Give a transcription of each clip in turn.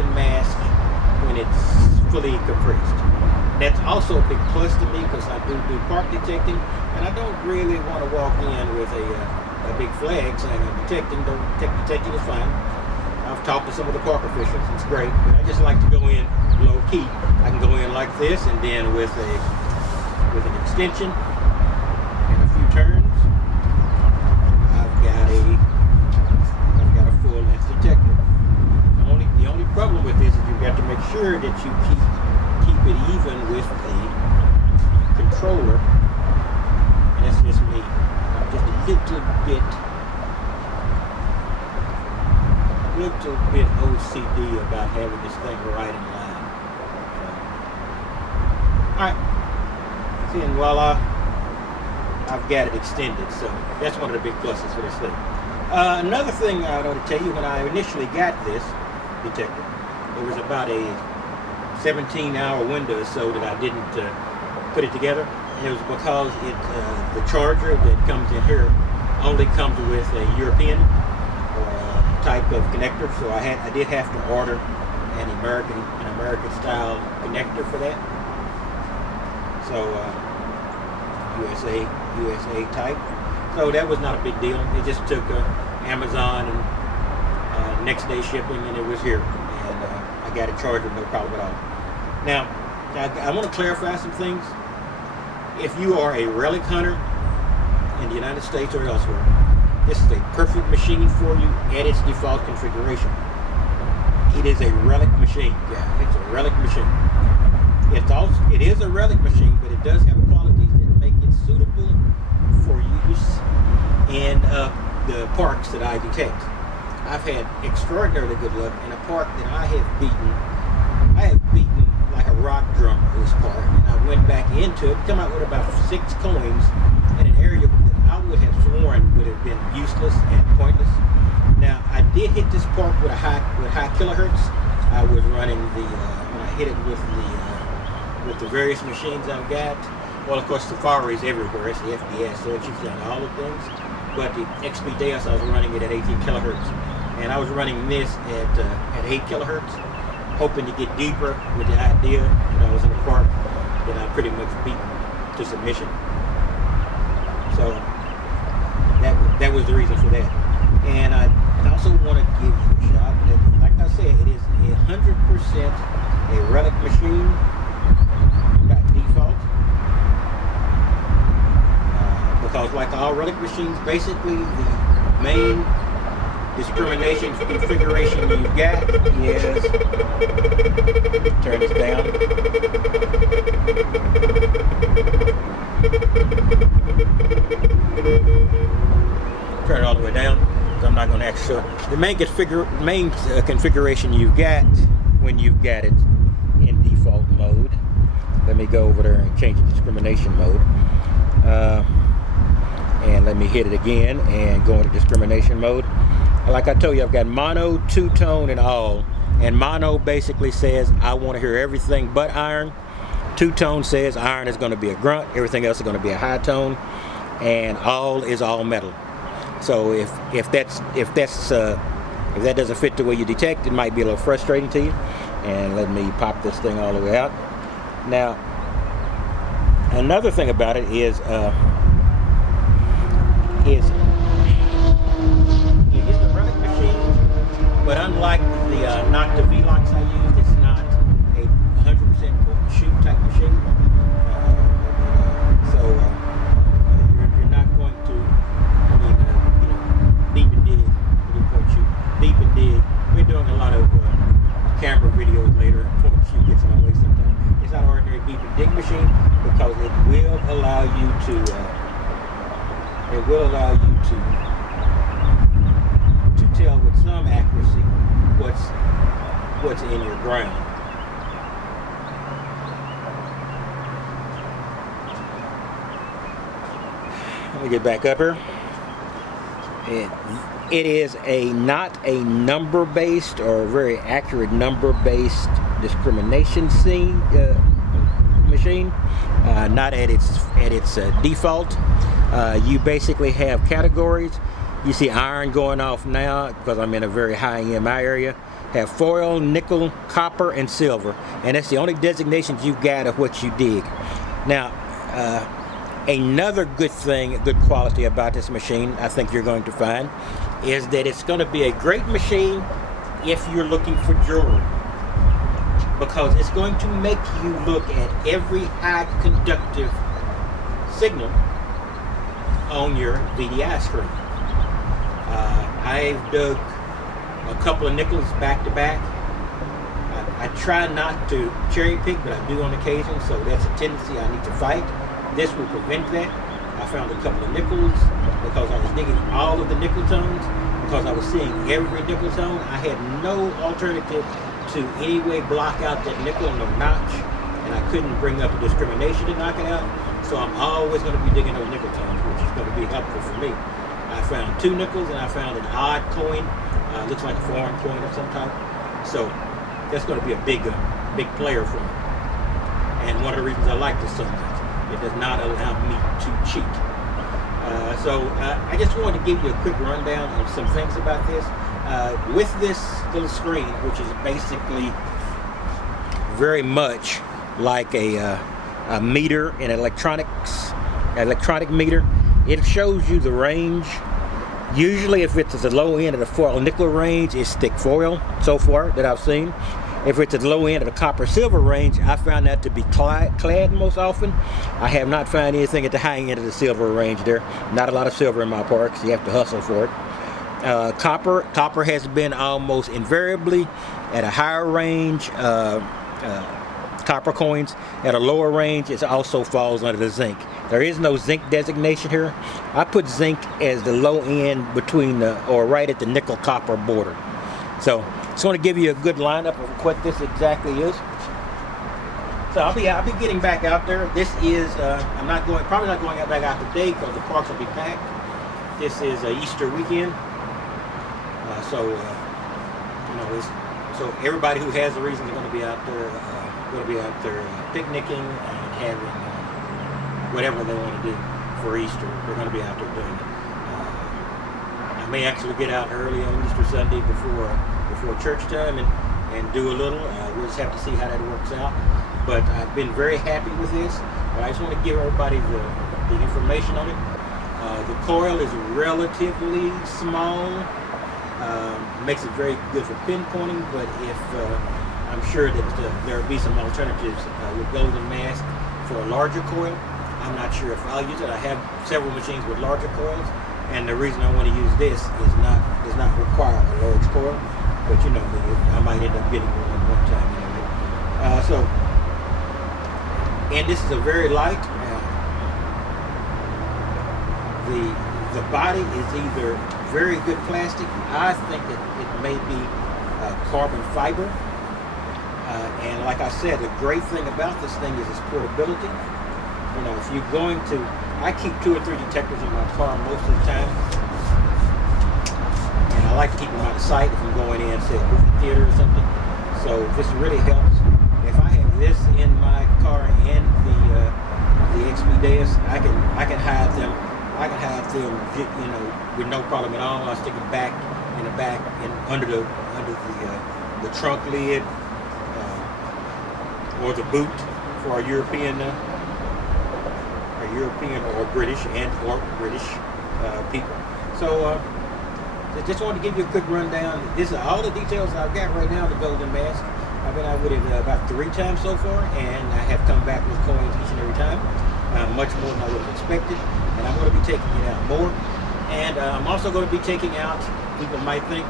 Golden Mask when it's fully compressed. And that's also a big plus to me because I do park detecting, and I don't really want to walk in with a big flag saying I'm detecting. Detecting is fine. I've talked to some of the park officials, it's great, but I just like to go in low key. I can go in like this, and then with an extension and a few turns, I've got a full length detector. The only problem with this is you've got to make sure that you keep it even with the controller. And that's just me. I'm just a little bit OCD about having this thing right in line. Alright. See, and voila, I've got it extended. So that's one of the big pluses for this thing. Another thing I want to tell you, when I initially got this detector, it was about a 17-hour window or so that I didn't put it together, and it was because the charger that comes in here only comes with a European type of connector, so I did have to order an American style connector for that. So USA type. So that was not a big deal. It just took Amazon and next day shipping, and it was here, and I got it charged with no problem at all. Now I want to clarify some things. If you are a relic hunter in the United States or elsewhere, this is a perfect machine for you at its default configuration. It is a relic machine. Yeah, it's a relic machine. It is a relic machine, but it does have qualities that make it suitable for use in the parks that I detect. I've had extraordinarily good luck in a park that I have beaten like a rock drummer this park, and I went back into it, come out with about 6 coins in an area that I would have sworn would have been useless and pointless. Now I did hit this park with high kilohertz. I was running when I hit it with the various machines I've got. Well, of course, Safari is everywhere. It's the FDS, so it shoots down all the things. But the XP Deus, I was running it at 18 kilohertz. And I was running this at 8 kilohertz, hoping to get deeper with the idea that I was in a park that I pretty much beat to submission. So that was the reason for that. And I also want to give you a shot that, like I said, it is 100% a relic machine by default. Because like all relic machines, basically the main discrimination configuration you've got is, turn this down, turn it all the way down, because I'm not going to actually show it. The main configuration you've got when you've got it in default mode. Let me go over there and change the discrimination mode. And let me hit it again and go into discrimination mode. Like I told you, I've got mono, two-tone, and all. And mono basically says I want to hear everything but iron. Two-tone says iron is going to be a grunt, everything else is going to be a high tone, and all is all metal. So if that doesn't fit the way you detect, it might be a little frustrating to you. And let me pop this thing all the way out. Now, another thing about it is it is a relic machine, but unlike the Nocta V-Locks I used, it's not a 100% point shoot type machine. So you're not going to, deep and dig, point shoot, deep and dig. We're doing a lot of camera videos later, and point shoot gets in my way sometimes. It's not an ordinary deep and dig machine because it will allow you to. It will allow you to tell with some accuracy what's in your ground. Let me get back up here. It is not a number-based or very accurate number-based discrimination machine. Not at its default. You basically have categories. You see iron going off now because I'm in a very high EMI area. have foil, nickel, copper, and silver, and that's the only designations you've got of what you dig. Now, another good thing, good quality about this machine, I think you're going to find, is that it's going to be a great machine if you're looking for jewelry, because it's going to make you look at every high conductive signal on your VDI screen. I've dug a couple of nickels back to back. I try not to cherry pick, but I do on occasion, so that's a tendency I need to fight. This will prevent that. I found a couple of nickels because I was digging all of the nickel tones, because I was seeing every nickel tone. I had no alternative to any way block out that nickel, no notch, and I couldn't bring up a discrimination to knock it out. So I'm always going to be digging those nickel tones, which is going to be helpful for me. I found 2 nickels, and I found an odd coin. Looks like a foreign coin of some type. So that's going to be a big player for me. And one of the reasons I like this so much, it does not allow me to cheat. So I just wanted to give you a quick rundown of some things about this. With this little screen, which is basically very much like a meter in electronic meter, it shows you the range. Usually if it's at the low end of the foil nickel range, it's thick foil so far that I've seen. If it's at the low end of the copper silver range, I found that to be clad most often. I have not found anything at the high end of the silver range there. Not a lot of silver in my parks, you have to hustle for it. Copper has been almost invariably at a higher range. Copper coins at a lower range, it also falls under the zinc. There is no zinc designation here. I put zinc as the low end between or right at the nickel copper border. So just want to give you a good lineup of what this exactly is. So I'll be getting back out there. This is I'm probably not going back out today because the parks will be packed. This is Easter weekend. So everybody who has a reason is going to be out there. Going to be out there picnicking and having whatever they want to do for Easter. They're going to be out there doing it. I may actually get out early on Easter Sunday before church time and do a little. We'll just have to see how that works out. But I've been very happy with this. I just want to give everybody the information on it. The coil is relatively small. Makes it very good for pinpointing, but if I'm sure that there will be some alternatives with Golden Mask for a larger coil. I'm not sure if I'll use it. I have several machines with larger coils, and the reason I want to use this does not require a large coil, but you know, I might end up getting one time anyway. And this is a very light. The body is either very good plastic. I think that it may be carbon fiber. And like I said, the great thing about this thing is its portability. You know, if you're going to, I keep 2 or 3 detectors in my car most of the time. And I like to keep them out of sight if I'm going in, say, a movie theater or something. So this really helps. If I have this in my car and the Expedeus, I can hide them. I can hide them, you know, with no problem at all. I stick it back in the back and under the trunk lid. Or the boot for our European or British people. So I just wanted to give you a quick rundown. This is all the details I've got right now. The Golden Mask. I've been out with it about 3 times so far, and I have come back with coins each and every time, much more than I would have expected. And I'm going to be taking it out more. And I'm also going to be taking out. People might think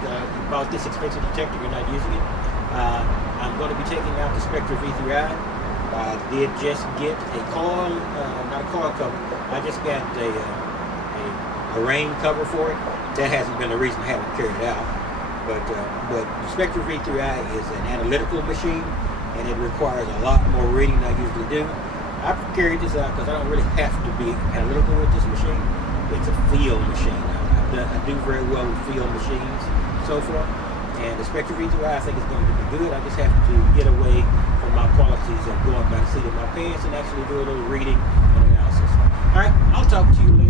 about this expensive detector, you're not using it. I'm going to be taking out the Spectre V3i. I did just get a coil, not a coil cover. I just got a rain cover for it. That hasn't been the reason I haven't carried it out. But the Spectre V3i is an analytical machine, and it requires a lot more reading than I usually do. I've carried this out because I don't really have to be analytical with this machine. It's a field machine. I do very well with field machines so far. And the Spectre V3i I think is going to be good. I just have to get away from my qualities of going by the seat of my pants and actually do a little reading and analysis. All right, I'll talk to you later.